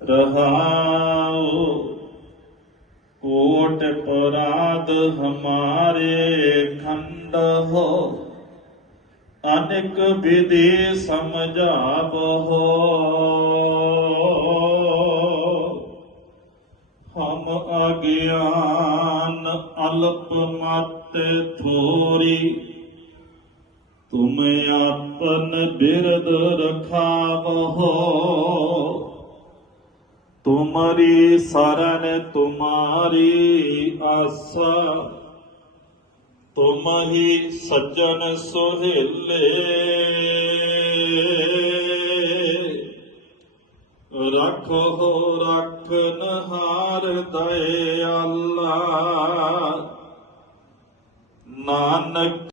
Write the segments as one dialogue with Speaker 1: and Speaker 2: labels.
Speaker 1: ਰਹਾਉ ਕੋਟ ਪਰਾਦ ਹਮਾਰੇ ਖੰਡ ਹੋ ਅਨੇਕ ਵਿਦੇ ਸਮਝਾਵੋ। ਹਮ ਅਗਿਆਨ ਅਲਪ ਮਤ ਥੋਰੀ ਤੁਮ ਆਪਨ ਬਿਰਦ ਰਖਾਵਹੋ। ਤੁਮਰੀ ਸਰਨ ਤੁਮਾਰੀ ਆਸਾ। ਤੁਮ ਹੀ ਸੱਜਣ
Speaker 2: ਸੁਹੇਲੇ। ਰੱਖੋ ਰੱਖਨ ਹਾਰ ਦਇਆਲਾ। ਨਾਨਕ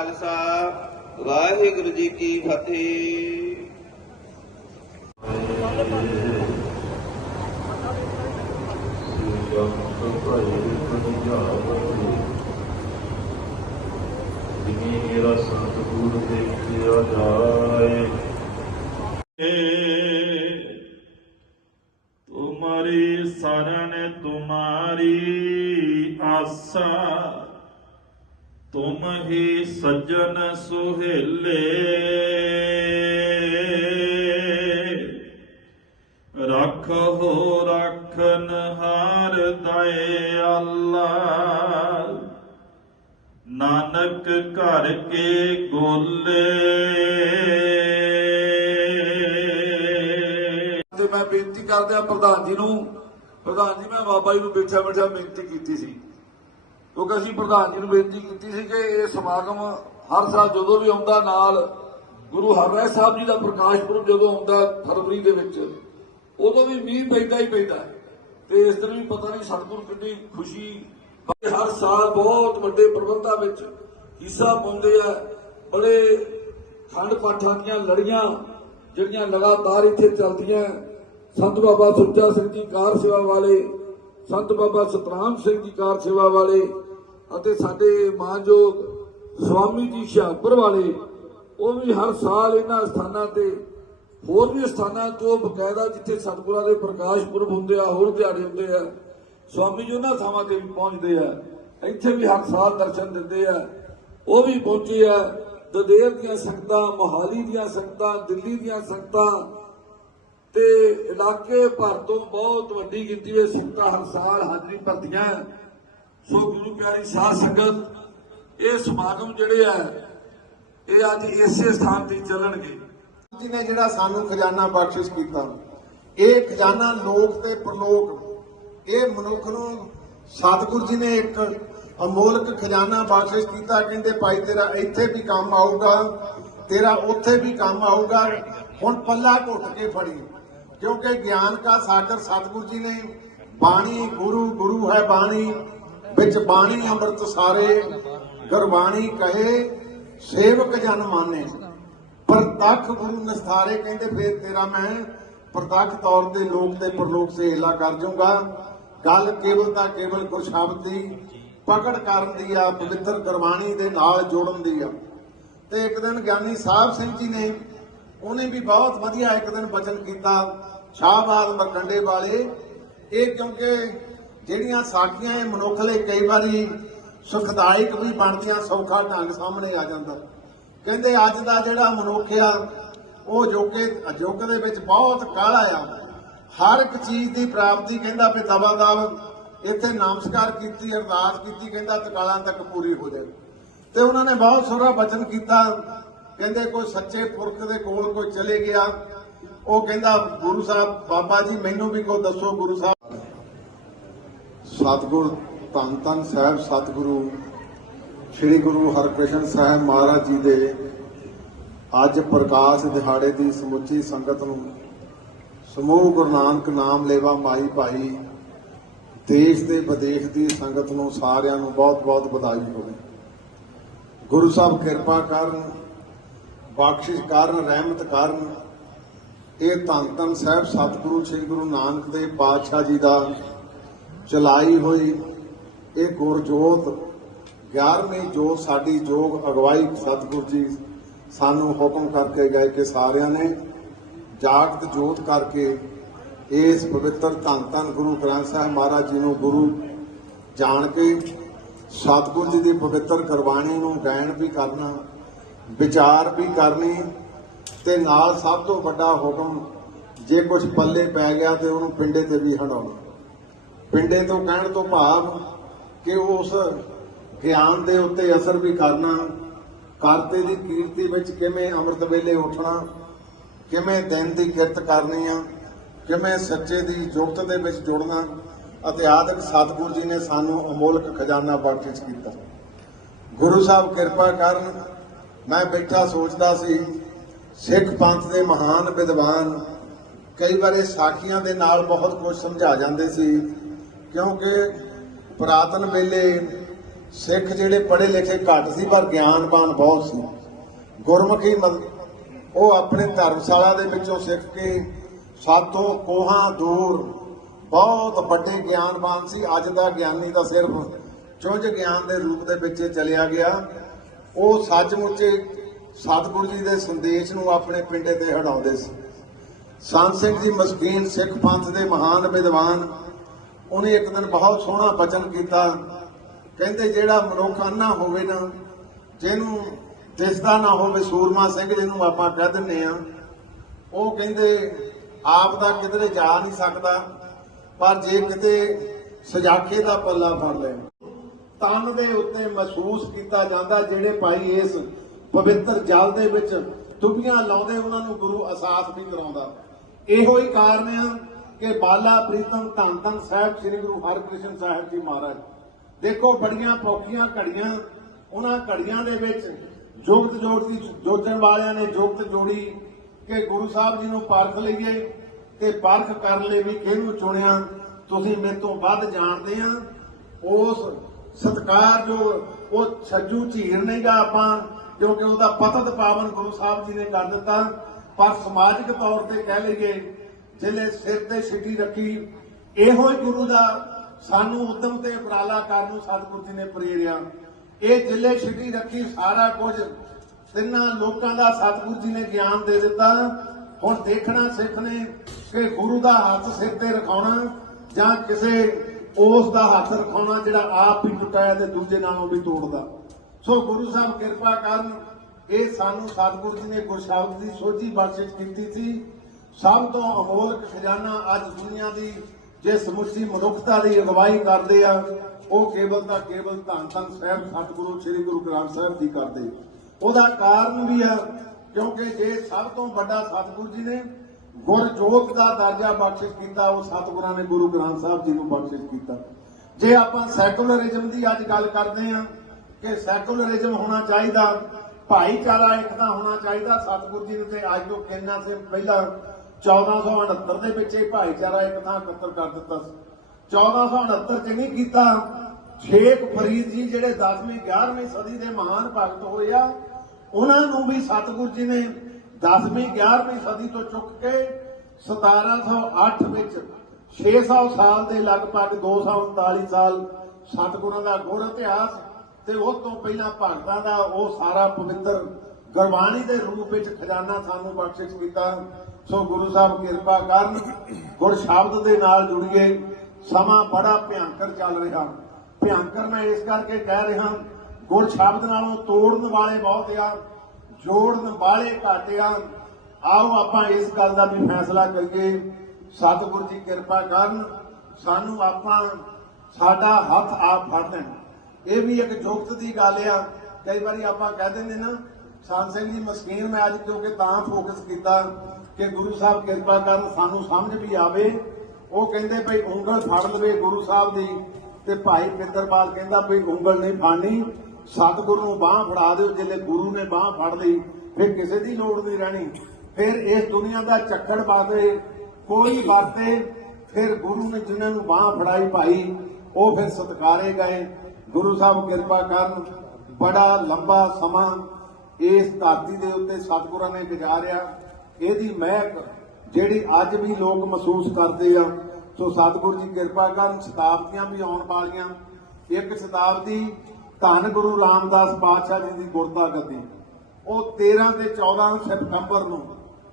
Speaker 2: ਖਾਲਸਾ ਵਾਹਿਗੁਰੂ ਜੀ ਕੀ ਫਤਿਹ।
Speaker 3: ਜਿਵੇਂ ਮੇਰਾ ਸਤਿਗੁਰ ਦੇਖਿਆ ਜਾਏ
Speaker 1: ਤੁਮਾਰੀ ਸਰਨ ਤੁਮਾਰੀ ਆਸਾ ਤੁਮ ਹੀ ਸੱਜਣ ਸੁਹੇਲੇ। ਰੱਖੋ ਰੱਖਨ ਹਾਰ ਦਏ ਨਾਨਕ ਘਰ
Speaker 4: ਤੇ ਮੈਂ ਬੇਨਤੀ ਕਰਦਿਆਂ ਪ੍ਰਧਾਨ ਜੀ ਨੂੰ, ਪ੍ਰਧਾਨ ਜੀ, ਮੈਂ ਬਾਬਾ ਜੀ ਨੂੰ ਬੈਠਾ ਬੈਠਾ ਬੇਨਤੀ ਕੀਤੀ ਸੀ। ਕਿਉਂਕਿ ਅਸੀਂ ਪ੍ਰਧਾਨ ਜੀ ਨੂੰ ਬੇਨਤੀ ਕੀਤੀ ਸੀ ਕਿ ਇਹ ਸਮਾਗਮ ਹਰ ਸਾਲ ਜਦੋਂ ਵੀ ਆਉਂਦਾ ਨਾਲ ਗੁਰੂ ਹਰਰਾਏ ਸਾਹਿਬ ਜੀ ਦਾ ਪ੍ਰਕਾਸ਼ ਪੁਰਬ ਜਦੋਂ ਆਉਂਦਾ ਫਰਵਰੀ ਦੇ ਵਿੱਚ, ਉਦੋਂ ਵੀ ਮੀਂਹ ਪੈਂਦਾ ਹੀ ਪੈਂਦਾ ਤੇ ਇਸ ਦਿਨ ਵੀ ਪਤਾ ਨਹੀਂ ਸਤਿਗੁਰੂ ਕਿੰਨੀ ਖੁਸ਼ੀ ਹਰ ਸਾਲ ਬਹੁਤ ਵੱਡੇ ਪ੍ਰਬੰਧਾਂ ਵਿੱਚ ਹਿੱਸਾ ਪਾਉਂਦੇ ਆ। ਬੜੇ ਖੰਡ ਪਾਠਾਂ ਦੀਆਂ ਲੜੀਆਂ ਜਿਹੜੀਆਂ ਲਗਾਤਾਰ ਇੱਥੇ ਚੱਲਦੀਆਂ। ਸੰਤ ਬਾਬਾ ਸੁੱਚਾ ਸਿੰਘ ਜੀ ਕਾਰ ਸੇਵਾ ਵਾਲੇ ਸੰਤ ਬਾਬਾ ਸਤਨਾਮ ਸਿੰਘ ਜੀ ਕਾਰ ਸੇਵਾ ਵਾਲੇ ਅਤੇ ਸਾਡੇ ਮਾਨਯੋਗ ਸਵਾਮੀ ਜੀ ਹੁਸ਼ਿਆਰਪੁਰ ਵਾਲੇ, ਉਹ ਵੀ ਹਰ ਸਾਲ ਇਹਨਾਂ ਸਥਾਨਾਂ ਤੇ, ਹੋਰ ਵੀ ਸਥਾਨਾਂ ਤੋਂ ਬਕਾਇਦਾ ਜਿੱਥੇ ਸਤਿਗੁਰਾਂ ਦੇ ਪ੍ਰਕਾਸ਼ ਪੁਰਬ ਹੁੰਦੇ ਆ, ਹੋਰ ਦਿਹਾੜੇ ਹੁੰਦੇ ਆ, ਸਵਾਮੀ ਜੀ ਉਹਨਾਂ ਥਾਵਾਂ ਤੇ ਵੀ ਪਹੁੰਚਦੇ ਆ, ਇੱਥੇ ਵੀ ਹਰ ਸਾਲ ਦਰਸ਼ਨ ਦਿੰਦੇ ਆ, ਉਹ ਵੀ ਪਹੁੰਚੇ ਆ ਦਦੇਰ ਦੀਆਂ ਸੰਗਤਾਂ, ਮੋਹਾਲੀ ਦੀਆਂ ਸੰਗਤਾਂ, ਦਿੱਲੀ ਦੀਆਂ ਸੰਗਤਾਂ ਤੇ ਇਲਾਕੇ ਭਰ ਤੋਂ ਬਹੁਤ ਵੱਡੀ ਗਿਣਤੀ ਵਿੱਚ ਸੰਗਤਾਂ ਹਰ ਸਾਲ ਹਾਜ਼ਰੀ ਭਰਦੀਆਂ ਸੋ ਗੁਰੂ ਪਿਆਰੀ ਸਾਧ ਸੰਗਤ, ਇਹ ਸਮਾਗਮ ਜਿਹੜੇ ਆ, ਇਹ ਅੱਜ ਇਸੇ ਸਥਾਨ ਤੇ ਚੱਲਣਗੇ।
Speaker 5: ਜੀ ਨੇ ਜਿਹੜਾ ਸਾਨੂੰ ਖਜ਼ਾਨਾ ਬਖਸ਼ਿਸ਼ ਕੀਤਾ, ਇਹ ਖਜ਼ਾਨਾ ਲੋਕ ਤੇ ਪ੍ਰਲੋਕ ਇਹ ਮਨੁੱਖ ਨੂੰ ਸਤਿਗੁਰੂ ਜੀ ਨੇ ਇੱਕ ਅਮੋਲਕ ਖਜ਼ਾਨਾ ਬਖਸ਼ਿਸ਼ ਕੀਤਾ, ਕਹਿੰਦੇ ਭਾਈ ਤੇਰਾ ਇੱਥੇ ਵੀ ਕੰਮ ਆਊਗਾ, ਤੇਰਾ ਉੱਥੇ ਵੀ ਕੰਮ ਆਊਗਾ, ਹੁਣ ਪੱਲਾ ਘੁੱਟ ਕੇ ਫੜੀ। ਕਿਉਂਕਿ ਗਿਆਨ ਕਾ ਸਾਗਰ ਸਤਿਗੁਰੂ ਜੀ ਨੇ ਬਾਣੀ, ਗੁਰੂ ਗੁਰੂ ਹੈ ਬਾਣੀ, ਵਿੱਚ ਬਾਣੀ ਅੰਮ੍ਰਿਤ ਸਾਰੇ ਗੁਰਬਾਣੀ ਕਹੇ, ਸੇਵਕ ਜਨ ਮਾਨੇ। ਪ੍ਰਤੱਖ ਗੁਰੂ ਨਸਥਾਰੇ ਕਹਿੰਦੇ ਫੇਰ ਤੇਰਾ ਮੈਂ ਪ੍ਰਤੱਖ ਤੌਰ ਤੇ ਲੋਕ ਤੇ ਪ੍ਰਲੋਕ ਸੇ ਹਿਲਾ ਕਰ ਜਾਊਂਗਾ। ਗੱਲ ਕੇਵਲ ਤਾਂ ਕੇਵਲ ਗੁਰਸ਼ਬਦ ਦੀ ਪਕੜ ਕਰਨ ਦੀ ਆ, ਪਵਿੱਤਰ ਗੁਰਬਾਣੀ ਦੇ ਨਾਲ ਜੋੜਨ ਦੀ ਆ। ਤੇ ਇੱਕ ਦਿਨ ਗਿਆਨੀ ਸਾਹਿਬ ਸਿੰਘ ਜੀ ਨੇ ਉਹਨੇ ਵੀ ਬਹੁਤ ਵਧੀਆ ਇੱਕ ਦਿਨ ਬਚਨ ਕੀਤਾ। ਸ਼ਾਹਬਾਦ ਮਰਕੰਡੇ ਵਾਲੇ। ਇਹ ਕਿਉਂਕਿ ਜਿਹੜੀਆਂ ਸਾਖੀਆਂ ਇਹ ਮਨੁੱਖ ਲਈ ਕਈ ਵਾਰੀ ਸੁਖਦਾਇਕ ਵੀ ਬਣਦੀਆਂ, ਸੌਖਾ ਢੰਗ ਸਾਹਮਣੇ ਆ ਜਾਂਦਾ। ਕਹਿੰਦੇ ਅੱਜ ਦਾ ਜਿਹੜਾ ਮਨੁੱਖ ਆ, ਉਹ ਜੋਕੇ ਅਜੋਕ ਦੇ ਵਿੱਚ ਬਹੁਤ ਕਾਲਾ ਆ। ਹਰ ਇੱਕ ਚੀਜ਼ ਦੀ ਪ੍ਰਾਪਤੀ ਕਹਿੰਦਾ ਵੀ ਦਬਾ ਦਵ ਇੱਥੇ ਨਮਸਕਾਰ ਕੀਤੀ, ਅਰਦਾਸ ਕੀਤੀ, ਕਹਿੰਦਾ ਤਕਾਲਾਂ ਤੱਕ ਪੂਰੀ ਹੋ ਜਾਏ। ਤੇ ਉਹਨਾਂ ਨੇ ਬਹੁਤ ਸੋਹਣਾ ਬਚਨ ਕੀਤਾ। ਕਹਿੰਦੇ ਕੋਈ ਸੱਚੇ ਪੁਰਖ ਦੇ ਕੋਲ ਕੋਈ ਚਲੇ ਗਿਆ, ਉਹ ਕਹਿੰਦਾ ਗੁਰੂ ਸਾਹਿਬ, ਬਾਬਾ ਜੀ ਮੈਨੂੰ ਵੀ ਕੋਈ ਦੱਸੋ ਗੁਰੂ ਸਾਹਿਬ। ਸਤਿਗੁਰ ਧੰਨ ਧੰਨ ਸਾਹਿਬ, ਸਤਿਗੁਰੂ ਸ੍ਰੀ ਗੁਰੂ ਹਰਕ੍ਰਿਸ਼ਨ ਸਾਹਿਬ ਮਹਾਰਾਜ ਜੀ ਦੇ ਅੱਜ ਪ੍ਰਕਾਸ਼ ਦਿਹਾੜੇ ਦੀ ਸਮੁੱਚੀ ਸੰਗਤ ਨੂੰ ਸਮੂਹ ਗੁਰੂ ਨਾਨਕ ਨਾਮ ਲੇਵਾ ਮਾਈ ਭਾਈ, ਦੇਸ਼ ਤੇ ਵਿਦੇਸ਼ ਦੀ ਸੰਗਤ ਨੂੰ ਸਾਰਿਆਂ ਨੂੰ ਬਹੁਤ-ਬਹੁਤ ਵਧਾਈ ਹੋਵੇ। ਗੁਰੂ ਸਾਹਿਬ ਕਿਰਪਾ ਕਰਨ ਬਖਸ਼ਿਸ਼ ਕਰਨ, ਰਹਿਮਤ ਕਰਨ। ਇਹ ਧੰਨ ਧੰਨ ਸਾਹਿਬ, ਸਤਿਗੁਰੂ, ਸ੍ਰੀ ਗੁਰੂ ਨਾਨਕ ਦੇਵ ਪਾਤਸ਼ਾਹ ਜੀ ਦਾ ਚਲਾਈ ਹੋਈ ਇਹ ਗੁਰਜੋਤ 11ਵੀਂ ਜੋਤ, ਸਾਡੀ ਜੋਗ ਅਗਵਾਈ ਸਤਿਗੁਰੂ ਜੀ ਸਾਨੂੰ ਹੁਕਮ ਕਰਕੇ ਗਏ ਕਿ ਸਾਰਿਆਂ ਨੇ ਜਾਗਤ ਜੋਤ ਕਰਕੇ ਇਸ ਪਵਿੱਤਰ ਧੰਨ ਧੰਨ ਗੁਰੂ ਗ੍ਰੰਥ ਸਾਹਿਬ ਮਹਾਰਾਜ ਜੀ ਨੂੰ ਗੁਰੂ ਜਾਣ ਕੇ ਸਤਿਗੁਰੂ ਜੀ ਦੀ ਪਵਿੱਤਰ ਗੁਰਬਾਣੀ ਨੂੰ ਗਾਇਨ ਵੀ ਕਰਨਾ। ਵਿਚਾਰ ਵੀ ਕਰਨੀ ਤੇ ਨਾਲ ਸਭ ਤੋਂ ਵੱਡਾ ਹੁਕਮ ਜੇ ਕੁਝ ਪੱਲੇ ਪੈ ਗਿਆ ਤੇ ਉਹਨੂੰ ਪਿੰਡੇ ਤੇ ਵੀ ਹਟਾਉਣਾ। ਪਿੰਡੇ ਤੋਂ ਕਹਿਣ ਤੋਂ ਭਾਵ ਕਿ ਉਸ ਗਿਆਨ ਦੇ ਉੱਤੇ ਅਸਰ ਵੀ ਕਰਨਾ, ਕਰਤੇ ਦੀ ਕੀਰਤੀ ਵਿੱਚ ਕਿਵੇਂ ਅੰਮ੍ਰਿਤ ਵੇਲੇ ਉੱਠਣਾ, ਕਿਵੇਂ ਦਿਨ ਦੀ ਕਿਰਤ ਕਰਨੀ ਆ, ਕਿਵੇਂ ਸੱਚੇ ਦੀ ਜੁਗਤ ਦੇ ਵਿੱਚ ਜੁੜਨਾ ਅਤੇ ਆਦਿਕ ਸਤਿਗੁਰੂ ਜੀ ਨੇ ਸਾਨੂੰ ਅਮੋਲਕ ਖਜ਼ਾਨਾ ਬਖਸ਼ਿਸ਼ ਕੀਤਾ। ਗੁਰੂ ਸਾਹਿਬ ਕਿਰਪਾ ਕਰਨ ਮੈਂ ਬੈਠਾ ਸੋਚਦਾ ਸੀ, ਸਿੱਖ ਪੰਥ ਦੇ ਮਹਾਨ ਵਿਦਵਾਨ ਕਈ ਵਾਰੀ ਸਾਖੀਆਂ ਦੇ ਨਾਲ ਬਹੁਤ ਕੁਝ ਸਮਝਾ ਜਾਂਦੇ ਸੀ, ਕਿਉਂਕਿ ਪੁਰਾਤਨ ਵੇਲੇ ਸਿੱਖ ਜਿਹੜੇ ਪੜ੍ਹੇ ਲਿਖੇ ਘੱਟ ਸੀ, ਪਰ ਗਿਆਨਵਾਨ ਬਹੁਤ ਸੀ। ਗੁਰਮੁਖੀ ਮਤ- ਉਹ ਆਪਣੇ ਧਰਮਸ਼ਾਲਾ ਦੇ ਵਿੱਚੋਂ ਸਿੱਖ ਕੇ ਸਾਤੋਂ ਕੋਹਾਂ ਦੂਰ ਬਹੁਤ ਵੱਡੇ ਗਿਆਨਵਾਨ ਸੀ। ਅੱਜ ਦਾ ਗਿਆਨੀ ਤਾਂ ਸਿਰਫ ਚੁੰਝ ਗਿਆਨ ਦੇ ਰੂਪ ਦੇ ਵਿੱਚ ਚਲਿਆ ਗਿਆ। ਉਹ ਸੱਚਮੁੱਚੇ ਸਤਿਗੁਰੂ ਜੀ ਦੇ ਸੰਦੇਸ਼ ਨੂੰ ਆਪਣੇ ਪਿੰਡੇ ਤੇ ਹਟਾਉਂਦੇ ਸੀ। ਸੰਤ ਸਿੰਘ ਜੀ ਮਸਕੀਨ ਸਿੱਖ ਪੰਥ ਦੇ ਮਹਾਨ ਵਿਦਵਾਨ, ਉਹਨੇ ਇੱਕ ਦਿਨ ਬਹੁਤ ਸੋਹਣਾ ਬਚਨ ਕੀਤਾ। ਕਹਿੰਦੇ ਜਿਹੜਾ ਮਨੁੱਖ ਅੰਨਾ ਹੋਵੇ ਨਾ, ਜਿਹਨੂੰ ਦਿਸਦਾ ਨਾ ਹੋਵੇ ਸੂਰਮਾ ਸਿੰਘ, ਜਿਹਨੂੰ ਆਪਾਂ ਕਹਿ ਦਿੰਨੇ ਆ ਉਹ ਕਹਿੰਦੇ ਆਪ ਦਾ ਕਿਧਰੇ ਜਾ ਨਹੀਂ ਸਕਦਾ, ਪਰ ਜੇ ਕਿਤੇ ਸਜਾਖੇ ਦਾ ਪੱਲਾ ਫੜ ਲੈ ਤਨ ਦੇ ਉੱਤੇ ਮਹਿਸੂਸ ਕੀਤਾ ਜਾਂਦਾ, ਜਿਹੜੇ ਭਾਈ ਇਸ ਪਵਿੱਤਰ ਜਲ ਦੇ ਵਿੱਚ ਡੁੱਬੀਆਂ ਲਾਉਂਦੇ, ਉਹਨਾਂ ਨੂੰ ਗੁਰੂ ਅਹਿਸਾਸ ਵੀ ਕਰਾਉਂਦਾ। ਇਹੋ ਹੀ ਕਾਰਨ ਆ ਕਿ ਬਾਲਾ ਪ੍ਰੀਤਮ ਧੰਨ ਧੰਨ ਸਾਹਿਬ, ਸ੍ਰੀ ਗੁਰੂ ਹਰਕ੍ਰਿਸ਼ਨ ਸਾਹਿਬ ਜੀ ਮਹਾਰਾਜ। ਦੇਖੋ, ਬੜੀਆਂ ਪੌਖੀਆਂ ਘੜੀਆਂ, ਉਹਨਾਂ ਘੜੀਆਂ ਦੇ ਵਿੱਚ ਜੁਗਤ ਜੋੜਦੀ ਜੋੜਨ ਵਾਲਿਆਂ ਨੇ ਜੁਗਤ ਜੋੜੀ ਕਿ ਗੁਰੂ ਸਾਹਿਬ ਜੀ ਨੂੰ ਪਰਖ ਲਈਏ ਤੇ ਪਰਖ ਕਰਨ ਲਈ ਵੀ ਕਿਹਨੂੰ ਚੁਣਿਆ, ਤੁਸੀਂ ਮੇਰੇ ਤੋਂ ਵੱਧ ਜਾਣਦੇ ਆ। ਉਸ ਸਤਕਾਰ ਜੋ ਉਹ ਛੱਜੂ ਝੀਰ ਨਹੀਂਗਾ ਆਪਾਂ, ਕਿਉਂਕਿ ਉਹਦਾ ਪਤਤ ਪਾਵਨ ਗੁਰੂ ਸਾਹਿਬ ਜੀ ਨੇ ਕਰ ਦਿੱਤਾ। ਪਰ ਸਮਾਜਿਕ ਤੌਰ ਤੇ ਕਹਿ ਲਈਏ ਜਿਹੜੇ ਸਿਰ ਤੇ ਛਿੱਟੀ ਰੱਖੀ, ਇਹੋ ਹੀ ਗੁਰੂ ਦਾ ਸਾਨੂੰ ਉਦਮ ਤੇ ਉਪਰਾਲਾ ਕਰਨ ਨੂੰ ਸਤਿਗੁਰੂ ਜੀ ਨੇ ਪ੍ਰੇਰਿਆ। ਇਹ ਜਿੱਲੇ ਛਿੱਟੀ ਰੱਖੀ, ਸਾਰਾ ਕੁਝ ਤਿੰਨਾਂ ਲੋਕਾਂ ਦਾ ਸਤਿਗੁਰੂ ਜੀ ਨੇ ਗਿਆਨ ਦੇ ਦਿੱਤਾ। ਹੁਣ ਦੇਖਣਾ ਸਿੱਖ ਨੇ ਕਿ ਗੁਰੂ ਦਾ ਹੱਥ ਸਿਰ ਤੇ ਰਖਾਉਣਾ ਜਾਂ ਕਿਸੇ ਉਸ ਦਾ ਹੱਥ ਰਖਾਉਣਾ ਜਿਹੜਾ ਆਪ ਵੀ ਟੁੱਟਿਆ ਤੇ ਦੂਜੇ ਨਾਲੋਂ ਵੀ ਤੋੜਦਾ। ਸੋ ਗੁਰੂ ਸਾਹਿਬ ਕਿਰਪਾ ਕਰਨ, ਇਹ ਸਾਨੂੰ ਸਤਿਗੁਰੂ ਜੀ ਨੇ ਗੁਰਸ਼ਬਦ ਦੀ ਸੋਝੀ ਬਖਸ਼ਿਸ਼ ਕੀਤੀ ਸੀ। ਸਭ ਤੋਂ ਅਮੋਲਕ ਖਜ਼ਾਨਾ ਅੱਜ ਦੁਨੀਆ ਦੀ ਜੇ ਸਮੁੱਚੀ ਮਨੁੱਖਤਾ ਦੀ ਅਗਵਾਈ ਕਰਦੇ ਆ, ਉਹ ਕੇਵਲ ਤਾਂ ਕੇਵਲ ਧੰਨ ਧੰਨ ਸਾਹਿਬ ਸਤਿਗੁਰੂ ਸ੍ਰੀ ਗੁਰੂ ਗ੍ਰੰਥ ਸਾਹਿਬ ਜੀ ਕਰਦੇ। ਉਹਦਾ ਕਾਰਨ ਵੀ ਆ ਕਿਉਂਕਿ ਜੇ ਸਭ ਤੋਂ ਵੱਡਾ ਸਤਿਗੁਰੂ ਜੀ ਨੇ ਗੁਰਜੋਤ ਦਾ ਦਰਜਾ ਬਖਸ਼ਿਸ਼ ਕੀਤਾ, ਉਹ ਸਤਿਗੁਰਾਂ ਨੇ ਗੁਰੂ ਗ੍ਰੰਥ ਸਾਹਿਬ ਜੀ ਨੂੰ ਬਖਸ਼ਿਸ਼ ਕੀਤਾ। ਜੇ ਆਪਾਂ ਸੈਕੂਲਰਿਜ਼ਮ ਦੀ ਅੱਜ ਗੱਲ ਕਰਦੇ ਆ ਕਿ ਸੈਕੂਲਰਿਜ਼ਮ ਹੋਣਾ ਚਾਹੀਦਾ, ਭਾਈਚਾਰਾ ਇਕਤਾ ਹੋਣਾ ਚਾਹੀਦਾ, ਸਤਿਗੁਰੂ ਜੀ ਨੇ ਅੱਜ ਤੋਂ ਕਿੰਨਾ ਸੇ ਪਹਿਲਾਂ 1469 ਦੇ ਵਿੱਚ ਇਹ ਭਾਈਚਾਰਾ ਇੱਕ ਥਾਂ ਇਕੱਤਰ ਕਰ ਦਿੱਤਾ ਸੀ। 1469 ਚ ਨਹੀਂ ਕੀਤਾ, ਸ਼ੇਖ ਫਰੀਦ ਜੀ ਜਿਹੜੇ 10ਵੀਂ 11ਵੀਂ ਸਦੀ ਦੇ ਮਹਾਨ ਭਗਤ ਹੋਏ ਆ, ਉਹਨਾਂ ਨੂੰ ਵੀ ਸਤਿਗੁਰੂ ਜੀ ਨੇ 10ਵੀਂ 11ਵੀਂ ਸਦੀ ਤੋਂ ਚੁੱਕ ਕੇ 1708 ਵਿੱਚ 600 ਸਾਲ ਦੇ ਲਗਭਗ 239 ਸਾਲ ਸਤਿਗੁਰਾਂ ਦਾ ਗੁਰ ਇਤਿਹਾਸ ਤੇ ਉਸ ਤੋਂ ਪਹਿਲਾਂ ਭਗਤਾਂ ਦਾ ਉਹ ਸਾਰਾ ਪਵਿੱਤਰ ਗੁਰਬਾਣੀ ਦੇ ਰੂਪ ਵਿੱਚ ਖਜ਼ਾਨਾ ਸਾਨੂੰ ਬਖਸ਼ਿਸ਼ ਕੀਤਾ। ਸੋ ਗੁਰੂ ਸਾਹਿਬ ਕਿਰਪਾ ਕਰਨ, ਗੁਰ ਸ਼ਬਦ ਦੇ ਨਾਲ ਜੁੜੀਏ ਸਮਾਂ ਬੜਾ ਭਿਆਨਕ ਚੱਲ ਰਿਹਾ। ਭਿਆਨਕ ਮੈਂ ਇਸ ਕਰਕੇ ਕਹਿ ਰਿਹਾ, ਗੁਰ ਸ਼ਬਦ ਨਾਲੋਂ ਤੋੜਨ ਵਾਲੇ ਬਹੁਤ ਆ। ਜੋੜਨ ਵਾਲੇ ਘੱਟ ਆਓ ਆਪਾਂ ਇਸ ਗੱਲ ਦਾ ਵੀ ਫੈਸਲਾ ਕਰੀਏ। ਸਤਿਗੁਰੂ ਜੀ ਕਿਰਪਾ ਕਰਨ, ਸਾਨੂੰ ਆਪਾਂ ਸਾਡਾ ਹੱਥ ਆਪ ਫੜ ਲੈਣ। ਇਹ ਵੀ ਇੱਕ ਜੋਗਤ ਦੀ ਗੱਲ ਆ। ਕਈ ਵਾਰੀ ਆਪਾਂ ਕਹਿ ਦਿੰਦੇ ਨਾ ਸੰਤ ਸਿੰਘ ਜੀ, ਮਸਕੀਨ ਮੈਂ ਅੱਜ ਕਿਉਂਕਿ ਤਾਂ ਫੋਕਸ ਕੀਤਾ ਕਿ ਗੁਰੂ ਸਾਹਿਬ ਕਿਰਪਾ ਕਰਨ, ਸਾਨੂੰ ਸਮਝ ਵੀ ਆਵੇ। ਉਹ ਕਹਿੰਦੇ ਭਈ ਉਂਗਲ ਫੜ ਲਵੇ ਗੁਰੂ ਸਾਹਿਬ ਦੀ ਤੇ ਭਾਈ ਪਿੰਦਰਪਾਲ ਕਹਿੰਦਾ ਭਈ ਉਂਗਲ ਨਹੀਂ ਫੜਨੀ। ਸਤਿਗੁਰੂ ਨੂੰ ਬਾਹ ਫੜਾ ਦਿਓ ਜਿੱਲੇ ਗੁਰੂ ਨੇ ਬਾਹ ਫੜ ਲਈ, ਫਿਰ ਕਿਸੇ ਦੀ ਲੋੜ ਨਹੀਂ ਰਹਿਣੀ। ਫਿਰ ਇਸ ਦੁਨੀਆ ਦਾ ਚੱਕੜ ਬਾਦੇ ਕੋਈ ਬਾਤੇ ਫਿਰ ਗੁਰੂ ਨੇ ਜਿਨ੍ਹਾਂ ਨੂੰ ਬਾਹ ਫੜਾਈ ਭਾਈ, ਉਹ ਫਿਰ ਸਤਕਾਰੇ ਗਏ। ਗੁਰੂ ਸਾਹਿਬ ਕਿਰਪਾ ਕਰਨ, ਬੜਾ ਲੰਬਾ ਸਮਾਂ ਇਸ ਧਰਤੀ ਦੇ ਉੱਤੇ ਸਤਿਗੁਰਾਂ ਨੇ ਗੁਜ਼ਾਰਿਆ। ਇਹਦੀ ਮਹਿਕ ਜਿਹੜੀ ਅੱਜ ਵੀ ਲੋਕ ਮਹਿਸੂਸ ਕਰਦੇ ਆ, ਸੋ ਸਤਿਗੁਰੂ ਜੀ ਕਿਰਪਾ ਕਰਨ ਸ਼ਤਾਬਦੀਆਂ ਵੀ ਆਉਣ ਵਾਲੀਆਂ। ਇੱਕ ਸ਼ਤਾਬਦੀ ਧੰਨ ਗੁਰੂ ਰਾਮਦਾਸ ਪਾਤਸ਼ਾਹ ਜੀ ਦੀ ਗੁਰਤਾ ਗੱਦੀ ਉਹ 13 ਤੇ 14 ਸਤੰਬਰ ਨੂੰ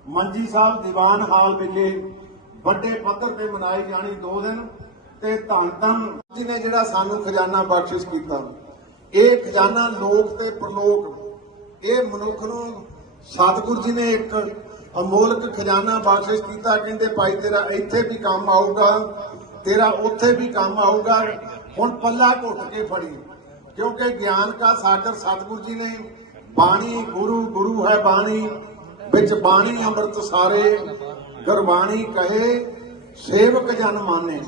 Speaker 5: ਮੰਜੀ ਸਾਹਿਬ ਦੀਵਾਨ ਹਾਲ ਵਿਖੇ ਵੱਡੇ ਪੱਧਰ ਤੇ ਮਨਾਈ ਜਾਣੀ ਦੋ ਦਿਨ ਤੇ ਧੰਨ ਧੰਨ ਜੀ ਨੇ ਜਿਹੜਾ ਸਾਨੂੰ ਖਜ਼ਾਨਾ ਬਖਸ਼ਿਸ਼ ਕੀਤਾ। ਇਹ ਖਜ਼ਾਨਾ ਲੋਕ ਤੇ ਪ੍ਰਲੋਕ, ਇਹ ਮਨੁੱਖ ਨੂੰ ਸਤਿਗੁਰੂ ਜੀ ਨੇ ਇੱਕ ਅਮੋਲਕ ਖਜ਼ਾਨਾ ਬਖਸ਼ਿਸ਼ ਕੀਤਾ, ਕਹਿੰਦੇ ਭਾਈ ਤੇਰਾ ਇੱਥੇ ਵੀ ਕੰਮ ਆਊਗਾ, ਤੇਰਾ ਉੱਥੇ ਵੀ ਕੰਮ ਆਊਗਾ, ਹੁਣ ਪੱਲਾ ਘੁੱਟ ਕੇ ਫੜੀ। ਕਿਉਂਕਿ ਗਿਆਨ ਕਾ ਸਾਗਰ ਸਤਿਗੁਰੂ ਜੀ ਨੇ ਬਾਣੀ, ਗੁਰੂ ਗੁਰੂ ਹੈ ਬਾਣੀ, ਵਿੱਚ ਬਾਣੀ ਅੰਮ੍ਰਿਤ ਸਾਰੇ ਗੁਰਬਾਣੀ ਕਹੇ, ਸੇਵਕ ਜਨ ਮਾਨੇ।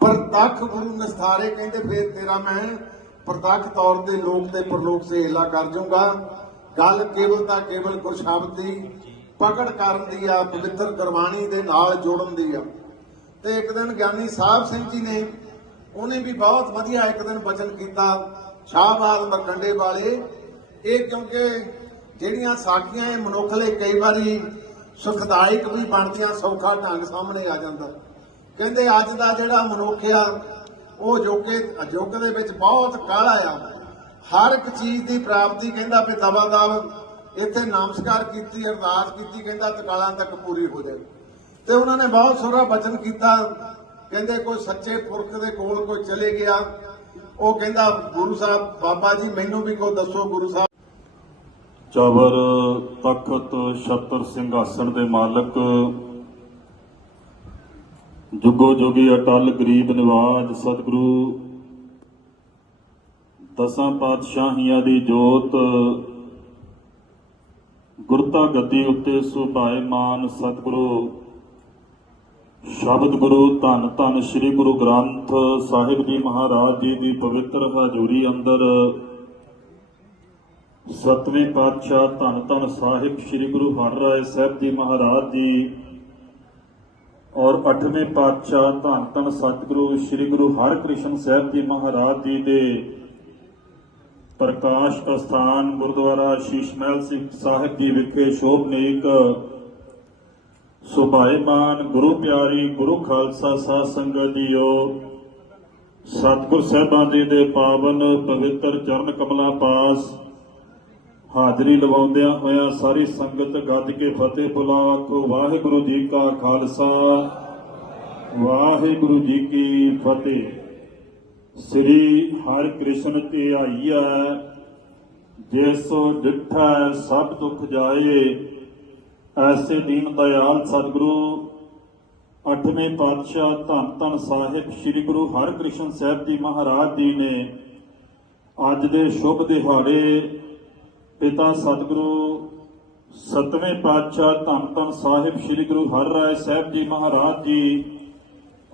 Speaker 5: ਪ੍ਰਤੱਖ ਗੁਰੂ ਨਸਥਾਰੇ ਕਹਿੰਦੇ, ਫੇਰ ਤੇਰਾ ਮੈਂ ਪ੍ਰਤੱਖ ਤੌਰ ਤੇ ਲੋਕ ਤੇ ਪਰਲੋਕ ਸੇਲਾ ਕਰ ਜਾਊਂਗਾ। ਗੱਲ ਕੇਵਲ ਤਾਂ ਕੇਵਲ ਗੁਰਸ਼ਬਦ ਦੀ ਪਕੜ ਕਰਨ ਦੀ ਆ, ਪਵਿੱਤਰ ਗੁਰਬਾਣੀ ਦੇ ਨਾਲ ਜੋੜਨ ਦੀ ਆ। ਤੇ ਇੱਕ ਦਿਨ ਗਿਆਨੀ ਸਾਹਿਬ ਸਿੰਘ ਜੀ ਨੇ ਉਹਨੇ ਵੀ ਬਹੁਤ ਵਧੀਆ ਇੱਕ ਦਿਨ ਬਚਨ ਕੀਤਾ ਸ਼ਾਹਬਾਦ ਮਰਕੰਡੇ ਵਾਲੇ। ਇਹ ਕਿਉਂਕਿ ਜਿਹੜੀਆਂ ਸਾਖੀਆਂ ਇਹ ਮਨੁੱਖ ਲਈ ਕਈ ਵਾਰੀ ਸੁਖਦਾਇਕ ਵੀ ਬਣਦੀਆਂ, ਸੌਖਾ ਢੰਗ ਸਾਹਮਣੇ ਆ ਜਾਂਦਾ। ਕਹਿੰਦੇ ਅੱਜ ਦਾ ਜਿਹੜਾ ਮਨੁੱਖ ਆ, ਉਹ ਜੋਕੇ ਅਜੋਗ ਦੇ ਵਿੱਚ ਬਹੁਤ ਕਾਲਾ ਆ। ਹਰ ਇੱਕ ਚੀਜ਼ ਦੀ ਪ੍ਰਾਪਤੀ ਕਹਿੰਦਾ ਵੀ ਦਵਾ ਦਵ ਇੱਥੇ ਨਮਸਕਾਰ ਕੀਤੀ, ਅਰਦਾਸ ਕੀਤੀ, ਕਹਿੰਦਾ ਤਕਾਲਾਂ ਤੱਕ ਪੂਰੀ ਹੋ ਜਾਏ। ਤੇ ਉਹਨਾਂ ਨੇ ਬਹੁਤ ਸੋਹਣਾ ਬਚਨ ਕੀਤਾ। ਕਹਿੰਦੇ ਕੋਈ ਸੱਚੇ ਪੁਰਖ ਦੇ ਕੋਲ ਕੋਈ ਚਲੇ ਗਿਆ, ਉਹ ਕਹਿੰਦਾ ਗੁਰੂ ਸਾਹਿਬ, ਬਾਬਾ ਜੀ ਮੈਨੂੰ ਵੀ ਕੋ ਦੱਸੋ ਗੁਰੂ ਸਾਹਿਬ।
Speaker 1: ਚਵਰ ਤਖਤ ਛਤਰ ਸਿੰਘਾਸਣ ਦੇ ਮਾਲਕ, ਜੁਗੋ ਜੋਗੀ ਅਟਲ ਗਰੀਬ ਨਿਵਾਜ ਸਤਿਗੁਰੂ, ਦਸਾਂ ਪਾਤਸ਼ਾਹੀਆਂ ਦੀ ਜੋਤ, ਗੁਰਤਾ ਗੱਦੀ ਉੱਤੇ ਸੁਭਾਏ ਮਾਨ ਸਤਿਗੁਰੂ। ਸ਼ਬਦ ਗੁਰੂ ਧੰਨ ਧੰਨ ਸ੍ਰੀ ਗੁਰੂ ਗ੍ਰੰਥ ਸਾਹਿਬ ਜੀ ਮਹਾਰਾਜ ਜੀ ਦੀ ਪਵਿੱਤਰ ਹਜ਼ੂਰੀ ਅੰਦਰ ਸਤਵੇਂ ਪਾਤਸ਼ਾਹ ਧੰਨ ਧੰਨ ਸਾਹਿਬ ਸ੍ਰੀ ਗੁਰੂ ਹਰਿਰਾਏ ਸਾਹਿਬ ਜੀ ਮਹਾਰਾਜ ਜੀ ਔਰ ਅੱਠਵੇਂ ਪਾਤਸ਼ਾਹ ਧੰਨ ਧੰਨ ਸਤਿਗੁਰੂ ਸ੍ਰੀ ਗੁਰੂ ਹਰਿਕ੍ਰਿਸ਼ਨ ਸਾਹਿਬ ਜੀ ਮਹਾਰਾਜ ਜੀ ਦੇ ਪ੍ਰਕਾਸ਼ ਅਸਥਾਨ ਗੁਰਦੁਆਰਾ ਸ਼ੀਸ਼ ਮਹਿਲ ਸਿੰਘ ਸਾਹਿਬ ਜੀ ਵਿਖੇ ਸ਼ੋਭਨੇਕ ਸੁਭਾਇਮਾਨ ਗੁਰੂ ਪਿਆਰੀ, ਗੁਰੂ ਖਾਲਸਾ ਸਾਧ ਸੰਗਤ ਜੀਓ। ਸਤਿਗੁਰ ਸਾਹਿਬਾਂ ਜੀ ਦੇ ਪਾਵਨ ਪਵਿੱਤਰ ਚਰਨ ਕਮਲਾਂ ਪਾਸ ਹਾਜ਼ਰੀ ਲਵਾਉਂਦਿਆਂ ਹੋਇਆਂ ਸਾਰੀ ਸੰਗਤ ਗੱਜ ਕੇ ਫਤਿਹ ਬੁਲਾ ਵਾਹਿਗੁਰੂ ਜੀ ਕਾ ਖਾਲਸਾ, ਵਾਹਿਗੁਰੂ ਜੀ ਕੀ ਫਤਿਹ। ਸ੍ਰੀ ਹਰਿ ਕ੍ਰਿਸ਼ਨ ਧਿਆਈਐ ਜਿਸ ਡਿਠਾ ਸਭ ਦੁੱਖ ਜਾਏ ਐਸੇ ਦੀਨ ਦਇਆਲ ਸਤਿਗੁਰੂ, ਅੱਠਵੇਂ ਪਾਤਸ਼ਾਹ ਧੰਨ ਧੰਨ ਸਾਹਿਬ ਸ੍ਰੀ ਗੁਰੂ ਹਰਿਕ੍ਰਿਸ਼ਨ ਸਾਹਿਬ ਜੀ ਮਹਾਰਾਜ ਜੀ ਨੇ ਅੱਜ ਦੇ ਸ਼ੁਭ ਦਿਹਾੜੇ ਪਿਤਾ ਸਤਿਗੁਰੂ, ਸਤਵੇਂ ਪਾਤਸ਼ਾਹ ਧੰਨ ਧੰਨ ਸਾਹਿਬ ਸ੍ਰੀ ਗੁਰੂ ਹਰਿਰਾਏ ਸਾਹਿਬ ਜੀ ਮਹਾਰਾਜ ਜੀ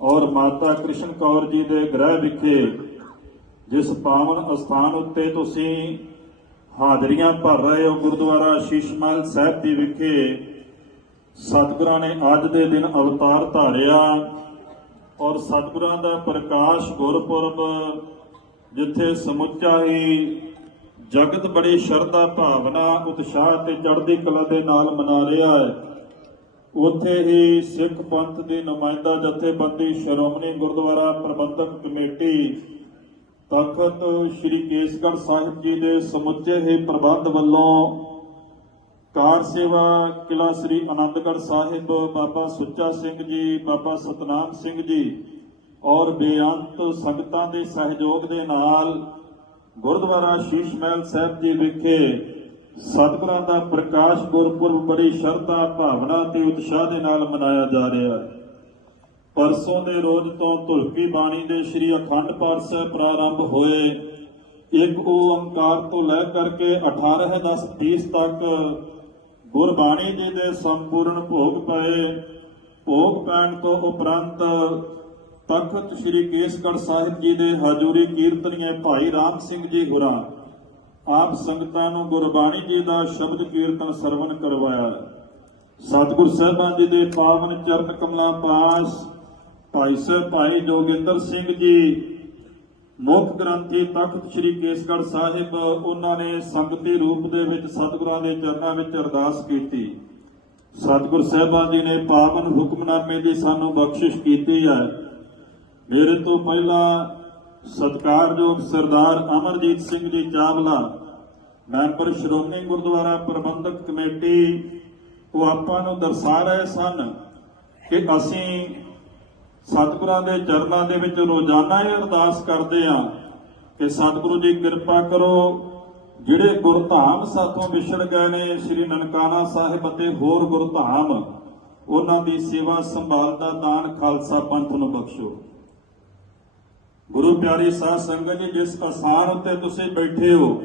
Speaker 1: ਔਰ ਮਾਤਾ ਕ੍ਰਿਸ਼ਨ ਕੌਰ ਜੀ ਦੇ ਗ੍ਰਹਿ ਵਿਖੇ ਜਿਸ ਪਾਵਨ ਅਸਥਾਨ ਉੱਤੇ ਤੁਸੀਂ ਹਾਜ਼ਰੀਆਂ ਭਰ ਰਹੇ ਹੋ ਗੁਰਦੁਆਰਾ ਸ਼ੀਸ਼ ਸਾਹਿਬ ਜੀ ਵਿਖੇ ਸਤਿਗੁਰਾਂ ਨੇ ਅੱਜ ਦੇ ਦਿਨ ਅਵਤਾਰ ਧਾਰਿਆ ਔਰ ਸਤਿਗੁਰਾਂ ਦਾ ਪ੍ਰਕਾਸ਼ ਗੁਰਪੁਰਬ ਜਿੱਥੇ ਸਮੁੱਚਾ ਹੀ ਜਗਤ ਬੜੀ ਸ਼ਰਧਾ ਭਾਵਨਾ ਉਤਸ਼ਾਹ ਤੇ ਚੜ੍ਹਦੀ ਕਲਾ ਦੇ ਨਾਲ ਮਨਾ ਰਿਹਾ ਹੈ। ਉੱਥੇ ਹੀ ਸਿੱਖ ਪੰਥ ਦੀ ਨੁਮਾਇੰਦਾ ਜਥੇਬੰਦੀ ਸ਼੍ਰੋਮਣੀ ਗੁਰਦੁਆਰਾ ਪ੍ਰਬੰਧਕ ਕਮੇਟੀ ਤਖਤ ਸ੍ਰੀ ਕੇਸਗੜ੍ਹ ਸਾਹਿਬ ਜੀ ਦੇ ਸਮੁੱਚੇ ਹੀ ਪ੍ਰਬੰਧ ਵੱਲੋਂ ਕਾਰ ਸੇਵਾ ਕਿਲਾ ਸ੍ਰੀ ਆਨੰਦਗੜ੍ਹ ਸਾਹਿਬ, ਬਾਬਾ ਸੁੱਚਾ ਸਿੰਘ ਜੀ, ਬਾਬਾ ਸਤਨਾਮ ਸਿੰਘ ਜੀ ਔਰ ਬੇਅੰਤ ਸੰਗਤਾਂ ਦੇ ਸਹਿਯੋਗ ਦੇ ਨਾਲ ਗੁਰਦੁਆਰਾ ਸ਼ੀਸ਼ ਮਹਿਲ ਸਾਹਿਬ ਜੀ ਵਿਖੇ ਸਤਿਗੁਰਾਂ ਦਾ ਪ੍ਰਕਾਸ਼ ਗੁਰਪੁਰਬ ਬੜੀ ਸ਼ਰਧਾ, ਭਾਵਨਾ ਤੇ ਉਤਸ਼ਾਹ ਦੇ ਨਾਲ ਮਨਾਇਆ ਜਾ ਰਿਹਾ ਹੈ। ਪਰਸੋਂ ਦੇ ਰੋਜ਼ ਤੋਂ ਧੁਲਕੀ ਬਾਣੀ ਦੇ ਸ੍ਰੀ ਅਖੰਡ ਪਾਠ ਸਾਹਿਬ ਪ੍ਰਾਰੰਭ ਹੋਏ। ਇੱਕ ਓੰਕਾਰ ਤੋਂ ਲੈ ਕਰਕੇ 18 10 30 ਤੱਕ ਗੁਰਬਾਣੀ ਜੀ ਦੇ ਸੰਪੂਰਨ ਭੋਗ ਪਏ, ਭੋਗ ਪੈਣ ਤੋਂ ਉਪਰੰਤ ਤਖਤ ਸ੍ਰੀ ਕੇਸਗੜ੍ਹ ਸਾਹਿਬ ਜੀ ਦੇ ਹਜ਼ੂਰੀ ਕੀਰਤਨੀਏ ਭਾਈ ਰਾਮ ਸਿੰਘ ਜੀ ਹੁਰਾ ਆਪ ਸੰਗਤਾਂ ਨੂੰ ਗੁਰਬਾਣੀ ਜੀ ਦਾ ਸ਼ਬਦ ਕੀਰਤਨ ਸਰਵਣ ਕਰਵਾਇਆ। ਸਤਿਗੁਰ ਸਾਹਿਬਾਨ ਜੀ ਦੇ ਪਾਵਨ ਚਰਨ ਕਮਲਾਂ ਪਾਸ, ਭਾਈ ਸਾਹਿਬ ਭਾਈ ਜੋਗਿੰਦਰ ਸਿੰਘ ਜੀ ਮੁੱਖ ਗ੍ਰੰਥੀ ਤਖਤ ਸ੍ਰੀ ਕੇਸਗੜ੍ਹ ਸਾਹਿਬ, ਉਹਨਾਂ ਨੇ ਸੰਗਤੀ ਰੂਪ ਦੇ ਵਿੱਚ ਸਤਿਗੁਰਾਂ ਦੇ ਚਰਨਾਂ ਵਿੱਚ ਅਰਦਾਸ ਕੀਤੀ। ਸਤਿਗੁਰ ਸਾਹਿਬਾਨ ਜੀ ਨੇ ਪਾਵਨ ਹੁਕਮਨਾਮੇ ਦੀ ਸਾਨੂੰ ਬਖਸ਼ਿਸ਼ ਕੀਤੀ ਹੈ। ਮੇਰੇ ਤੋਂ ਪਹਿਲਾਂ ਸਤਿਕਾਰਯੋਗ ਸਰਦਾਰ ਅਮਰਜੀਤ ਸਿੰਘ ਜੀ ਚਾਵਲਾ, ਮੈਂਬਰ ਸ਼੍ਰੋਮਣੀ ਗੁਰਦੁਆਰਾ ਪ੍ਰਬੰਧਕ ਕਮੇਟੀ, ਉਹ ਆਪਾਂ ਨੂੰ ਦਰਸਾ ਰਹੇ ਸਨ ਕਿ ਅਸੀਂ ਸਤਿਗੁਰਾਂ ਦੇ ਚਰਨਾਂ ਦੇ ਵਿੱਚ ਰੋਜ਼ਾਨਾ ਇਹ ਅਰਦਾਸ ਕਰਦੇ ਹਾਂ ਕਿ ਸਤਿਗੁਰੂ ਜੀ ਕਿਰਪਾ ਕਰੋ, ਜਿਹੜੇ ਗੁਰਧਾਮ ਸਾਥੋਂ ਵਿਛੜ ਗਏ ਨੇ, ਸ੍ਰੀ ਨਨਕਾਣਾ ਸਾਹਿਬ ਅਤੇ ਹੋਰ ਗੁਰਧਾਮ, ਉਹਨਾਂ ਦੀ ਸੇਵਾ ਸੰਭਾਲ ਦਾ ਦਾਨ ਖਾਲਸਾ ਪੰਥ ਨੂੰ ਬਖਸ਼ੋ। ਗੁਰੂ ਪਿਆਰੀ ਸਾਧ ਸੰਗਤ ਜੀ, ਜਿਸ ਅਸਥਾਨ ਉੱਤੇ ਤੁਸੀਂ ਬੈਠੇ ਹੋ,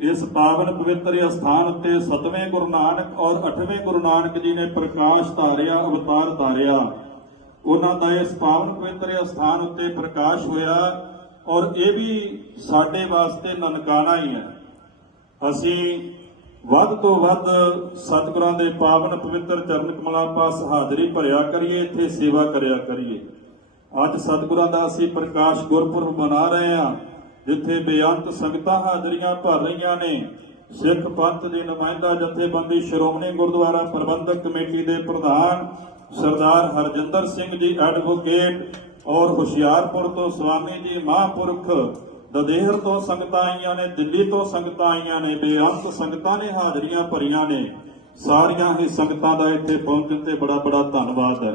Speaker 1: ਇਸ ਪਾਵਨ ਪਵਿੱਤਰ ਅਸਥਾਨ ਉੱਤੇ ਸਤਵੇਂ ਗੁਰੂ ਨਾਨਕ ਔਰ ਅਠਵੇਂ ਗੁਰੂ ਨਾਨਕ ਜੀ ਨੇ ਪ੍ਰਕਾਸ਼ ਧਾਰਿਆ, ਅਵਤਾਰ ਧਾਰਿਆ ਉਹਨਾਂ ਦਾ ਇਸ ਪਾਵਨ ਪਵਿੱਤਰ ਅਸਥਾਨ ਉੱਤੇ ਪ੍ਰਕਾਸ਼ ਹੋਇਆ ਔਰ ਇਹ ਵੀ ਸਾਡੇ ਵਾਸਤੇ ਨਨਕਾਣਾ ਹੀ ਹੈ। ਅਸੀਂ ਵੱਧ ਤੋਂ ਵੱਧ ਸਤਿਗੁਰਾਂ ਦੇ ਪਾਵਨ ਪਵਿੱਤਰ ਚਰਨ ਕਮਲਾਂ ਪਾਸ ਹਾਜ਼ਰੀ ਭਰਿਆ ਕਰੀਏ, ਇੱਥੇ ਸੇਵਾ ਕਰਿਆ ਕਰੀਏ। ਅੱਜ ਸਤਿਗੁਰਾਂ ਦਾ ਅਸੀਂ ਪ੍ਰਕਾਸ਼ ਗੁਰਪੁਰਬ ਮਨਾ ਰਹੇ ਹਾਂ, ਜਿੱਥੇ ਬੇਅੰਤ ਸੰਗਤਾਂ ਹਾਜ਼ਰੀਆਂ ਭਰ ਰਹੀਆਂ ਨੇ। ਸਿੱਖ ਪੰਥ ਦੇ ਨੁਮਾਇੰਦਾ ਜਥੇਬੰਦੀ ਸ਼੍ਰੋਮਣੀ ਗੁਰਦੁਆਰਾ ਪ੍ਰਬੰਧਕ ਕਮੇਟੀ ਦੇ ਪ੍ਰਧਾਨ ਸਰਦਾਰ ਹਰਜਿੰਦਰ ਸਿੰਘ ਜੀ ਐਡਵੋਕੇਟ ਔਰ ਹੁਸ਼ਿਆਰਪੁਰ ਤੋਂ ਸਵਾਮੀ ਜੀ ਮਹਾਂਪੁਰਖ ਦਦੇਹਰ ਤੋਂ ਸੰਗਤਾਂ ਆਈਆਂ ਨੇ, ਦਿੱਲੀ ਤੋਂ ਸੰਗਤਾਂ ਆਈਆਂ ਨੇ, ਬੇਅੰਤ ਸੰਗਤਾਂ ਨੇ ਹਾਜ਼ਰੀਆਂ ਭਰੀਆਂ ਨੇ। ਸਾਰੀਆਂ ਹੀ ਸੰਗਤਾਂ ਦਾ ਇੱਥੇ ਪਹੁੰਚਣ ਤੇ ਬੜਾ ਬੜਾ ਧੰਨਵਾਦ ਹੈ।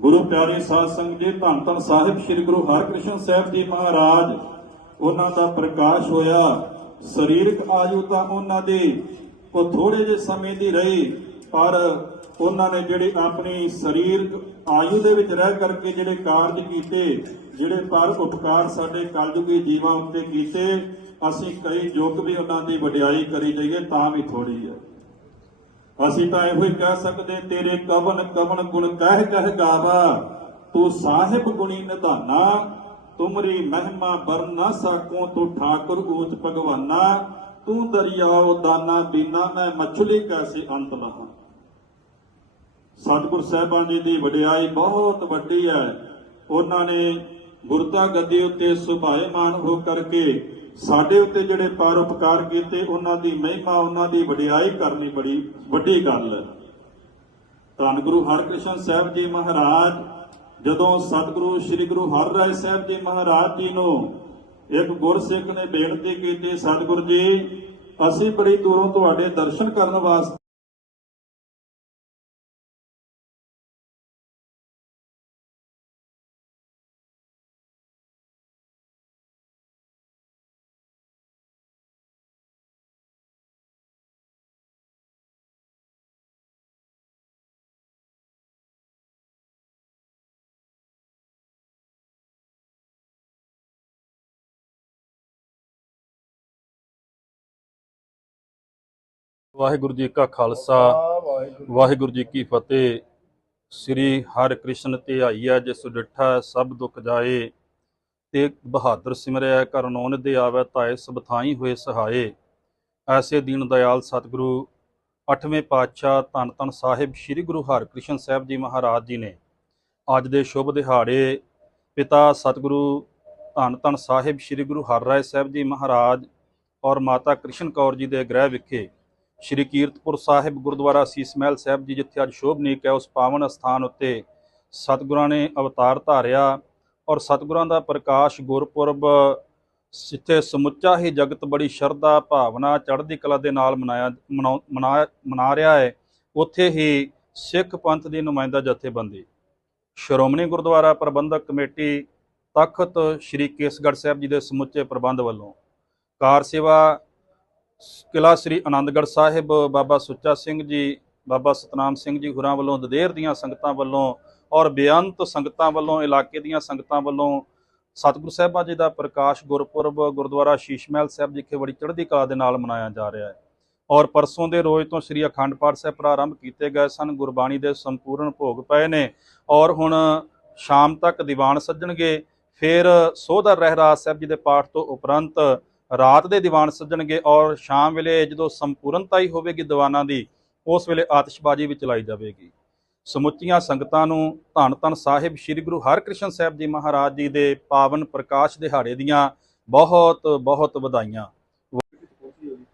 Speaker 1: ਗੁਰੂ ਪਿਆਰੇ ਸਾਧ ਸੰਗਤ ਜੀ, ਧੰਨ ਧੰਨ ਸਾਹਿਬ ਸ੍ਰੀ ਗੁਰੂ ਹਰਕ੍ਰਿਸ਼ਨ ਸਾਹਿਬ ਜੀ ਮਹਾਰਾਜ, ਉਹਨਾਂ ਦਾ ਪ੍ਰਕਾਸ਼ ਹੋਇਆ। ਸਰੀਰਕ ਆਯੂ ਤਾਂ ਉਹਨਾਂ ਦੀ, ਉਹ ਥੋੜੇ ਜਿਹੇ ਸਮੇਂ ਦੀ ਰਹੀ। ਪਰ ਉਹਨਾਂ ਨੇ ਜਿਹੜੇ ਆਪਣੀ ਸਰੀਰ ਆਯੂ ਦੇ ਵਿੱਚ ਰਹਿ ਕਰਕੇ ਜਿਹੜੇ ਕਾਰਜ ਕੀਤੇ, ਜਿਹੜੇ ਪਰ ਉਪਕਾਰ ਸਾਡੇ ਕਲਯੁਗੀ ਜੀਵਾਂ ਉੱਤੇ ਕੀਤੇ, ਅਸੀਂ ਕਈ ਯੁੱਗ ਵੀ ਉਹਨਾਂ ਦੀ ਵਡਿਆਈ ਕਰੀ ਜਾਈਏ ਤਾਂ ਵੀ ਥੋੜੀ ਹੈ। ਅਸੀਂ ਤਾਂ ਇਹੋ ਹੀ ਕਹਿ ਸਕਦੇ, ਤੇਰੇ ਕਵਨ ਕਵਨ ਗੁਣ ਕਹਿ ਕਹਿ ਗਾਵਾ, ਤੂੰ ਸਾਹਿਬ ਗੁਣੀ ਨਿਧਾਨਾ, ਤੁਮਰੀ ਮਹਿਮਾ ਬਰਨ ਨਾ ਤੂੰ ਠਾਕੁਰ ਊਚ ਭਗਵਾਨਾ, ਤੂੰ ਦਰਿਆਓ ਦਾਨਾ ਬੀਨਾ ਮੈਂ ਮਛਲੀ ਕੈਸੇ ਅੰਤ ਲਹਾਂ ਸਤਿਗੁਰ ਸਾਹਿਬਾਨ ਜੀ ਦੀ ਵਡਿਆਈ ਬਹੁਤ ਵੱਡੀ ਹੈ। ਉਹਨਾਂ ਨੇ ਗੁਰਤਾ ਗੱਦੀ ਉੱਤੇ ਸੁਭਾਏਮਾਨ ਹੋ ਕਰਕੇ ਸਾਡੇ ਉੱਤੇ ਜਿਹੜੇ ਪਰਉਪਕਾਰ ਕੀਤੇ, ਉਹਨਾਂ ਦੀ ਮਹਿਮਾ, ਉਹਨਾਂ ਦੀ ਵਡਿਆਈ ਕਰਨੀ ਬੜੀ ਵੱਡੀ ਗੱਲ ਹੈ। ਧੰਨ ਗੁਰੂ ਹਰਕ੍ਰਿਸ਼ਨ ਸਾਹਿਬ ਜੀ ਮਹਾਰਾਜ, ਜਦੋਂ ਸਤਿਗੁਰੂ ਸ੍ਰੀ ਗੁਰੂ ਹਰਿਰਾਏ ਸਾਹਿਬ ਜੀ ਮਹਾਰਾਜ ਜੀ ਨੂੰ ਇੱਕ ਗੁਰਸਿੱਖ ਨੇ ਬੇਨਤੀ ਕੀਤੀ, ਸਤਿਗੁਰੂ ਜੀ, ਅਸੀਂ ਬੜੀ ਦੂਰੋਂ ਤੁਹਾਡੇ ਦਰਸ਼ਨ ਕਰਨ ਵਾਸਤੇ
Speaker 6: ਵਾਹਿਗੁਰੂ ਜੀ ਕਾ ਖਾਲਸਾ, ਵਾਹਿਗੁਰੂ ਜੀ ਕੀ ਫਤਿਹ। ਸ੍ਰੀ ਹਰਿ ਕ੍ਰਿਸ਼ਨ ਧਿਆਈਐ ਜਿਸ ਡਿਠਾ ਸਭ ਦੁਖ ਜਾਏ। ਤੇ ਬਹਾਦਰ ਸਿਮਰਿਆ ਕਰ ਕਰਨੋਨ ਦੇ ਆਵੈ, ਤਾਏ ਸਭ ਥਾਈ ਹੋਏ ਸਹਾਏ। ਐਸੇ ਦੀਨ ਦਇਆਲ ਸਤਿਗੁਰੂ, ਅੱਠਵੇਂ ਪਾਤਸ਼ਾਹ ਧੰਨ ਧੰਨ ਸਾਹਿਬ ਸ੍ਰੀ ਗੁਰੂ ਹਰਿਕ੍ਰਿਸ਼ਨ ਸਾਹਿਬ ਜੀ ਮਹਾਰਾਜ ਜੀ ਨੇ। ਅੱਜ ਦੇ ਸ਼ੁਭ ਦਿਹਾੜੇ, ਪਿਤਾ ਸਤਿਗੁਰੂ ਧੰਨ ਧੰਨ ਸਾਹਿਬ ਸ੍ਰੀ ਗੁਰੂ ਹਰਿਰਾਏ ਸਾਹਿਬ ਜੀ ਮਹਾਰਾਜ ਔਰ ਮਾਤਾ ਕ੍ਰਿਸ਼ਨ ਕੌਰ ਜੀ ਦੇ ਗ੍ਰਹਿ ਵਿਖੇ ਸ਼੍ਰੀ ਕੀਰਤਪੁਰ ਸਾਹਿਬ ਗੁਰਦੁਆਰਾ ਸੀਸ ਮਹਿਲ ਸਾਹਿਬ ਜੀ, ਜਿੱਥੇ ਅੱਜ ਸ਼ੋਭਨੀਕ ਹੈ, ਉਸ ਪਾਵਨ ਸਥਾਨ ਉੱਤੇ ਸਤਿਗੁਰਾਂ ਨੇ ਅਵਤਾਰ ਧਾਰਿਆ ਔਰ ਸਤਿਗੁਰਾਂ ਦਾ ਪ੍ਰਕਾਸ਼ ਗੁਰਪੁਰਬ ਜਿੱਥੇ ਸਮੁੱਚਾ ਹੀ ਜਗਤ ਬੜੀ ਸ਼ਰਧਾ, ਭਾਵਨਾ, ਚੜ੍ਹਦੀ ਕਲਾ ਦੇ ਨਾਲ ਮਨਾਇਆ, ਮਨਾਉ- ਮਨਾ ਮਨਾ ਰਿਹਾ ਹੈ। ਉੱਥੇ ਹੀ ਸਿੱਖ ਪੰਥ ਦੀ ਨੁਮਾਇੰਦਾ ਜਥੇਬੰਦੀ, ਸ਼੍ਰੋਮਣੀ ਗੁਰਦੁਆਰਾ ਪ੍ਰਬੰਧਕ ਕਮੇਟੀ, ਤਖਤ ਸ਼੍ਰੀ ਕੇਸਗੜ੍ਹ ਸਾਹਿਬ ਜੀ ਦੇ ਸਮੁੱਚੇ ਪ੍ਰਬੰਧ ਵੱਲੋਂ ਕਾਰ ਸੇਵਾ ਕਿਲਾ ਸ੍ਰੀ ਆਨੰਦਗੜ੍ਹ ਸਾਹਿਬ, ਬਾਬਾ ਸੁੱਚਾ ਸਿੰਘ ਜੀ, ਬਾਬਾ ਸਤਨਾਮ ਸਿੰਘ ਜੀ ਹੁਰਾਂ ਵੱਲੋਂ ਦਦੇਰ ਦੀਆਂ ਸੰਗਤਾਂ ਵੱਲੋਂ ਔਰ ਬੇਅੰਤ ਸੰਗਤਾਂ ਵੱਲੋਂ, ਇਲਾਕੇ ਦੀਆਂ ਸੰਗਤਾਂ ਵੱਲੋਂ ਸਤਿਗੁਰੂ ਸਾਹਿਬਾਂ ਜੀ ਦਾ ਪ੍ਰਕਾਸ਼ ਗੁਰਪੁਰਬ ਗੁਰਦੁਆਰਾ ਸ਼ੀਸ਼ ਮਹਿਲ ਸਾਹਿਬ ਵਿਖੇ ਬੜੀ ਚੜ੍ਹਦੀ ਕਲਾ ਦੇ ਨਾਲ ਮਨਾਇਆ ਜਾ ਰਿਹਾ ਹੈ। ਔਰ ਪਰਸੋਂ ਦੇ ਰੋਜ਼ ਤੋਂ ਸ੍ਰੀ ਅਖੰਡ ਪਾਠ ਸਾਹਿਬ ਪ੍ਰਾਰੰਭ ਕੀਤੇ ਗਏ ਸਨ, ਗੁਰਬਾਣੀ ਦੇ ਸੰਪੂਰਨ ਭੋਗ ਪਏ ਨੇ ਔਰ ਹੁਣ ਸ਼ਾਮ ਤੱਕ ਦੀਵਾਨ ਸੱਜਣਗੇ, ਫਿਰ ਸੋਧਰ ਰਹਿਰਾਸ ਸਾਹਿਬ ਜੀ ਦੇ ਪਾਠ ਤੋਂ ਉਪਰੰਤ ਰਾਤ ਦੇ ਦੀਵਾਨ ਸੱਜਣਗੇ ਔਰ ਸ਼ਾਮ ਵੇਲੇ ਜਦੋਂ ਸੰਪੂਰਨਤਾ ਹੀ ਹੋਵੇਗੀ ਦੀਵਾਨਾਂ ਦੀ ਉਸ ਵੇਲੇ ਆਤਿਸ਼ਬਾਜ਼ੀ ਵੀ ਚਲਾਈ ਜਾਵੇਗੀ। ਸਮੁੱਚੀਆਂ ਸੰਗਤਾਂ ਨੂੰ ਧੰਨ ਧੰਨ ਸਾਹਿਬ ਸ੍ਰੀ ਗੁਰੂ ਹਰਕ੍ਰਿਸ਼ਨ ਸਾਹਿਬ ਜੀ ਮਹਾਰਾਜ ਜੀ ਦੇ ਪਾਵਨ ਪ੍ਰਕਾਸ਼ ਦਿਹਾੜੇ ਦੀਆਂ ਬਹੁਤ ਬਹੁਤ ਵਧਾਈਆਂ।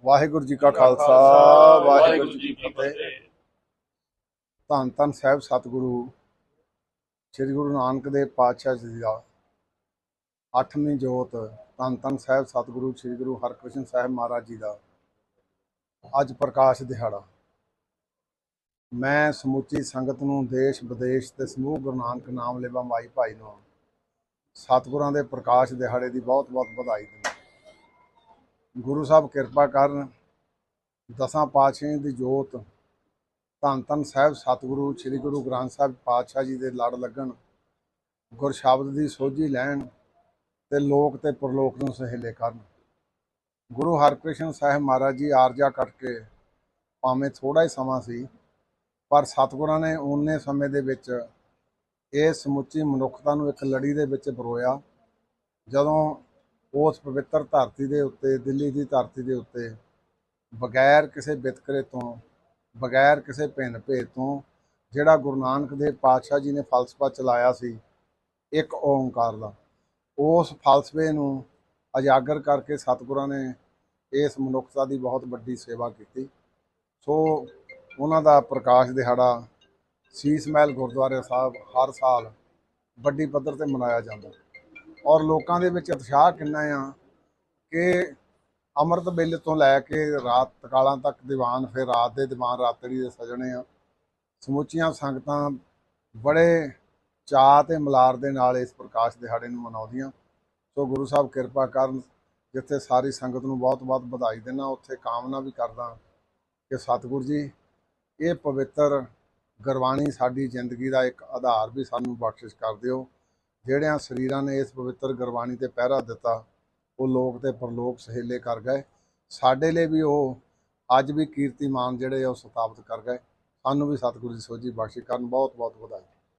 Speaker 7: ਵਾਹਿਗੁਰੂ ਜੀ ਕਾ ਖਾਲਸਾ ਵਾਹਿਗੁਰੂ ਜੀ ਕੀ ਫਤਿਹ। ਧੰਨ ਧੰਨ ਸਾਹਿਬ ਸਤਿਗੁਰੂ ਸ੍ਰੀ ਗੁਰੂ ਨਾਨਕ ਦੇਵ ਪਾਤਸ਼ਾਹ ਜੀ ਦਾ
Speaker 5: ਅੱਠਵੀਂ ਜੋਤ ਧੰਨ ਧੰਨ ਸਾਹਿਬ ਸਤਿਗੁਰੂ, ਸ੍ਰੀ ਗੁਰੂ ਹਰਕ੍ਰਿਸ਼ਨ ਸਾਹਿਬ ਮਹਾਰਾਜ ਜੀ ਦਾ ਅੱਜ ਪ੍ਰਕਾਸ਼ ਦਿਹਾੜਾ। ਮੈਂ ਸਮੁੱਚੀ ਸੰਗਤ ਨੂੰ ਦੇਸ਼, ਵਿਦੇਸ਼ ਤੇ ਸਮੂਹ ਗੁਰੂ ਨਾਨਕ ਨਾਮ ਲੇਵਾ ਮਾਈ ਭਾਈ ਨੂੰ ਸਤਿਗੁਰਾਂ ਦੇ ਪ੍ਰਕਾਸ਼ ਦਿਹਾੜੇ ਦੀ ਬਹੁਤ ਬਹੁਤ ਵਧਾਈ ਦਿੰਦਾ ਗੁਰੂ ਸਾਹਿਬ ਕਿਰਪਾ ਕਰਨ ਦਸਾਂ ਪਾਤਸ਼ਾਹਾਂ ਦੀ ਜੋਤ ਧੰਨ ਧੰਨ ਸਾਹਿਬ ਸਤਿਗੁਰੂ, ਸ੍ਰੀ ਗੁਰੂ ਗ੍ਰੰਥ ਸਾਹਿਬ ਪਾਤਸ਼ਾਹ ਜੀ ਦੇ ਲੜ ਲੱਗਣ ਗੁਰ ਸ਼ਬਦ ਦੀ ਸੋਝੀ ਲੈਣ ਤੇ ਲੋਕ ਤੇ ਪਰਲੋਕ ਨੂੰ ਸਹੇਲੇ ਕਰਨ। ਗੁਰੂ ਹਰਕ੍ਰਿਸ਼ਨ ਸਾਹਿਬ ਮਹਾਰਾਜ ਜੀ ਆਰਜਾ ਕੱਟ ਕੇ ਭਾਵੇਂ ਥੋੜਾ ਹੀ ਸਮਾਂ ਸੀ, ਪਰ ਸਤਿਗੁਰਾਂ ਨੇ ਉਹਨੇ ਸਮੇਂ ਦੇ ਵਿੱਚ ਇਹ ਸਮੁੱਚੀ ਮਨੁੱਖਤਾ ਨੂੰ ਇੱਕ ਲੜੀ ਦੇ ਵਿੱਚ ਪਰੋਇਆ। ਜਦੋਂ ਉਸ ਪਵਿੱਤਰ ਧਰਤੀ ਦੇ ਉੱਤੇ, ਦਿੱਲੀ ਦੀ ਧਰਤੀ ਦੇ ਉੱਤੇ ਬਗੈਰ ਕਿਸੇ ਵਿਤਕਰੇ ਤੋਂ, ਬਗੈਰ ਕਿਸੇ ਭਿੰਨ ਭੇਦ ਤੋਂ ਜਿਹੜਾ ਗੁਰੂ ਨਾਨਕ ਦੇਵ ਪਾਤਸ਼ਾਹ ਜੀ ਨੇ ਫਲਸਫਾ ਚਲਾਇਆ ਸੀ, ਇੱਕ ਓੰਕਾਰ ਦਾ। ਉਸ ਫਲਸਫੇ ਨੂੰ ਉਜਾਗਰ ਕਰਕੇ ਸਤਿਗੁਰਾਂ ਨੇ ਇਸ ਮਨੁੱਖਤਾ ਦੀ ਬਹੁਤ ਵੱਡੀ ਸੇਵਾ ਕੀਤੀ। ਸੋ ਉਹਨਾਂ ਦਾ ਪ੍ਰਕਾਸ਼ ਦਿਹਾੜਾ ਸੀਸ ਮਹਿਲ ਗੁਰਦੁਆਰੇ ਸਾਹਿਬ ਹਰ ਸਾਲ ਵੱਡੀ ਪੱਧਰ ਤੇ ਮਨਾਇਆ ਜਾਂਦਾ। ਔਰ ਲੋਕਾਂ ਦੇ ਵਿੱਚ ਉਤਸ਼ਾਹ ਕਿੰਨਾ ਆ ਕਿ ਅੰਮ੍ਰਿਤ ਬਿੱਲ ਤੋਂ ਲੈ ਕੇ ਰਾਤ ਤਕਾਲਾਂ ਤੱਕ ਦੀਵਾਨ, ਫਿਰ ਰਾਤ ਦੇ ਦੀਵਾਨ ਰਾਤੜੀ ਦੇ ਸਜਣੇ ਆ। ਸਮੁੱਚੀਆਂ ਸੰਗਤਾਂ ਬੜੇ ਚਾਅ ਤੇ ਮਲਾਰ ਦੇ ਨਾਲ ਇਸ ਪ੍ਰਕਾਸ਼ ਦਿਹਾੜੇ ਨੂੰ ਮਨਾਉਂਦੀਆਂ ਸੋ ਗੁਰੂ ਸਾਹਿਬ ਕਿਰਪਾ ਕਰਨ ਜਿੱਥੇ ਸਾਰੀ ਸੰਗਤ ਨੂੰ ਬਹੁਤ-ਬਹੁਤ ਵਧਾਈ ਦੇਣਾ ਉੱਥੇ ਕਾਮਨਾ ਵੀ ਕਰਦਾ ਕਿ ਸਤਿਗੁਰੂ ਜੀ, ਇਹ ਪਵਿੱਤਰ ਗੁਰਬਾਣੀ ਸਾਡੀ ਜ਼ਿੰਦਗੀ ਦਾ ਇੱਕ ਆਧਾਰ ਵੀ ਸਾਨੂੰ ਬਖਸ਼ਿਸ਼ ਕਰ ਦਿਓ। ਜਿਹੜਿਆਂ ਸਰੀਰਾਂ ਨੇ ਇਸ ਪਵਿੱਤਰ ਗੁਰਬਾਣੀ ਤੇ ਪਹਿਰਾ ਦਿੱਤਾ, ਉਹ ਲੋਕ ਤੇ ਪਰਲੋਕ ਸਹੇਲੇ ਕਰ ਗਏ। ਸਾਡੇ ਲਈ ਵੀ ਉਹ ਅੱਜ ਵੀ ਕੀਰਤੀਮਾਨ ਜਿਹੜੇ ਆ, ਉਹ ਸਥਾਪਿਤ ਕਰ ਗਏ। ਸਾਨੂੰ ਵੀ ਸਤਿਗੁਰੂ ਜੀ ਸੋਝੀ ਬਖਸ਼ਿਸ਼ ਕਰਨ। ਬਹੁਤ ਬਹੁਤ ਵਧਾਈ।